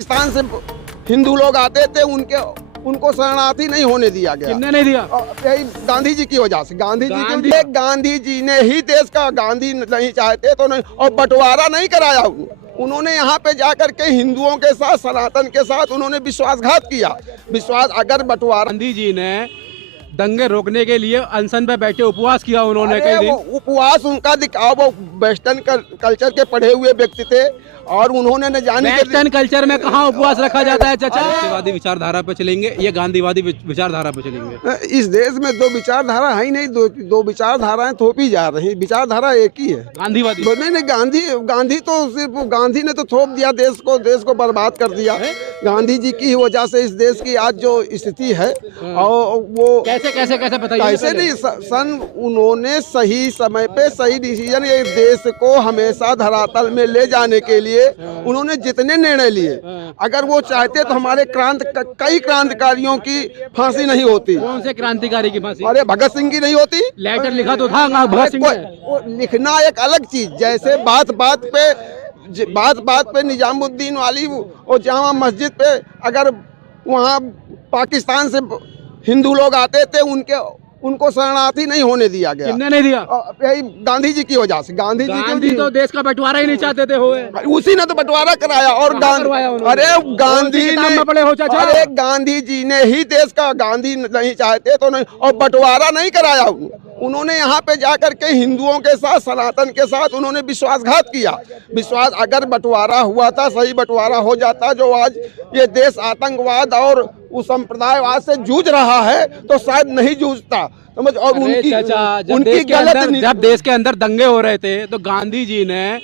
पाकिस्तान से हिंदू लोग आते थे, उनको शरणार्थी नहीं होने दिया गया। किसने नहीं दिया? यही गांधी जी की वजह से। गांधी जी ने ही देश का, गांधी नहीं चाहते तो नहीं, और बंटवारा नहीं कराया। उन्होंने यहाँ पे जाकर के हिंदुओं के साथ, सनातन के साथ उन्होंने विश्वासघात किया। अगर बंटवारा, गांधी जी ने दंगे रोकने के लिए अनशन पे बैठे उपवास किया उन्होंने कई दिन। उपवास उनका दिखाओ, वो वेस्टर्न कल्चर के पढ़े हुए व्यक्ति थे और उन्होंने न जाने के वेस्टर्न कल्चर में कहाँ उपवास रखा जाता है चाचा? गांधीवादी विचारधारा पे चलेंगे या गांधीवादी विचारधारा पे चलेंगे? इस देश में दो विचारधारा है ही नहीं, दो विचारधाराएं थोपी जा रही। विचारधारा एक ही है, गांधीवादी। नहीं, गांधी तो सिर्फ गांधी ने तो थोप दिया देश को बर्बाद कर दिया। गांधी जी की ही वजह से इस देश की आज जो स्थिति है, और वो कैसे बताइए? कैसे नहीं, उन्होंने सही समय पे सही डिसीजन, ये देश को हमेशा धरातल में ले जाने के लिए उन्होंने जितने निर्णय लिए, अगर वो चाहते तो हमारे कई क्रांतिकारियों की फांसी नहीं होती। कौन से क्रांतिकारी की फांसी? अरे भगत सिंह की नहीं होती। लेटर लिखा तो था भगत सिंह ने। लिखना एक अलग चीज, जैसे बात बात पे निजामुद्दीन वाली और जामा मस्जिद पे, अगर वहाँ पाकिस्तान से हिंदू लोग आते थे, उनको शरणार्थी नहीं होने दिया गया। किसने नहीं दिया? यही गांधी जी की वजह से। गांधी तो देश का बंटवारा ही नहीं चाहते थे। उसी ने तो बंटवारा कराया। और गांधी जी ने ही देश का, गांधी नहीं चाहते तो नहीं, और बंटवारा नहीं कराया। उन्होंने यहाँ पे जाकर के हिंदुओं के साथ, सनातन के साथ उन्होंने विश्वासघात किया। अगर बंटवारा हुआ था, सही बंटवारा हो जाता, जो आज ये देश आतंकवाद और उस संप्रदायवाद से जूझ रहा है, तो शायद नहीं जूझता। समझ। और उनकी गलत, जब देश के अंदर दंगे हो रहे थे तो गांधी जी ने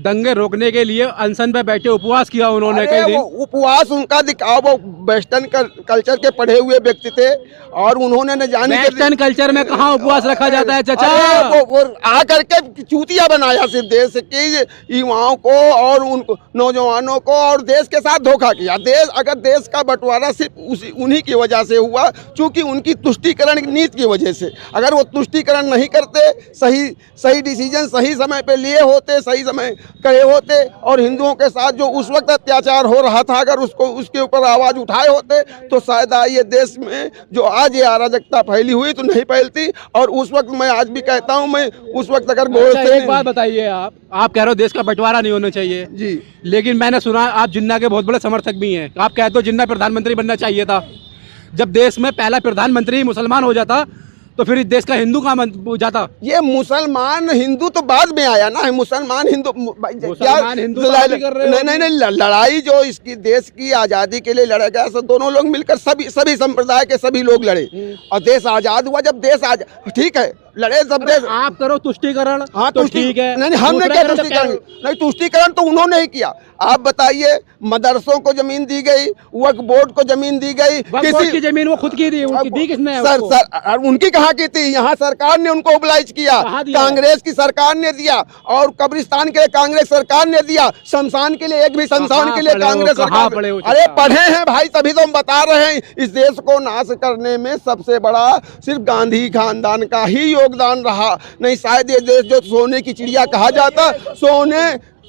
दंगे रोकने के लिए अनशन पे बैठे उपवास किया उन्होंने कई दिन। उपवास उनका दिखाओ, वो वेस्टर्न कल्चर के पढ़े हुए व्यक्ति थे और उन्होंने न जाने के वेस्टर्न कल्चर में कहाँ उपवास रखा जाता है चाचा? वो आकर के चूतिया बनाया सिर्फ देश के युवाओं को और उन नौजवानों को, और देश के साथ धोखा किया। अगर देश का बंटवारा सिर्फ उन्हीं की वजह से हुआ, चूंकि उनकी तुष्टीकरण नीति की वजह से। अगर वो तुष्टीकरण नहीं करते, सही डिसीजन सही समय पे लिए होते, सही समय कहे होते, और हिंदुओं के साथ जो उस वक्त अत्याचार हो रहा था, अगर उसके ऊपर आवाज उठाए होते, तो शायद ये देश में जो आज ये अराजकता फैली हुई तो नहीं फैलती। और उस वक्त, मैं आज भी कहता हूं, मैं उस वक्त अगर एक बात बताइए, आप कह रहे हो देश का बंटवारा नहीं होना चाहिए जी, लेकिन मैंने सुना आप जिन्ना के बहुत बड़े समर्थक भी हैं। आप कहते हो जिन्ना प्रधानमंत्री बनना चाहिए था। जब देश में पहला प्रधानमंत्री मुसलमान हो जाता तो फिर इस देश का हिंदू कहाँ जाता? ये मुसलमान हिंदू तो बाद में आया ना। मुसलमान हिंदू नहीं, लड़ाई जो इसकी देश की आजादी के लिए लड़ा गया, दोनों लोग मिलकर, सभी संप्रदाय के सभी लोग लड़े और देश आजाद हुआ। जब देश ठीक है, लड़े सब देश। आप करो तुष्टीकरण। हाँ तो ठीक है। नहीं, हमने क्या तुष्टीकरण? नहीं, तुष्टीकरण तो उन्होंने ही किया। आप बताइए, मदरसों को जमीन दी गई, वक्फ बोर्ड को जमीन दी गई, किसी की जमीन वो खुद की दी किसने? सर उनकी कहाँ की थी? यहाँ सरकार ने उनको ओबलाइज किया, कांग्रेस की सरकार ने दिया, और कब्रिस्तान के लिए कांग्रेस सरकार ने दिया, शमशान के लिए, एक भी शमशान के लिए कांग्रेस सरकार। अरे पढ़े हैं भाई, तभी तो हम बता रहे हैं। इस देश को नाश करने में सबसे बड़ा सिर्फ गांधी खानदान का ही योगदान रहा। नहीं, शायद ये देश जो सोने की चिड़िया कहा जाता,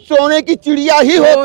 सोने की चिड़िया ही होता।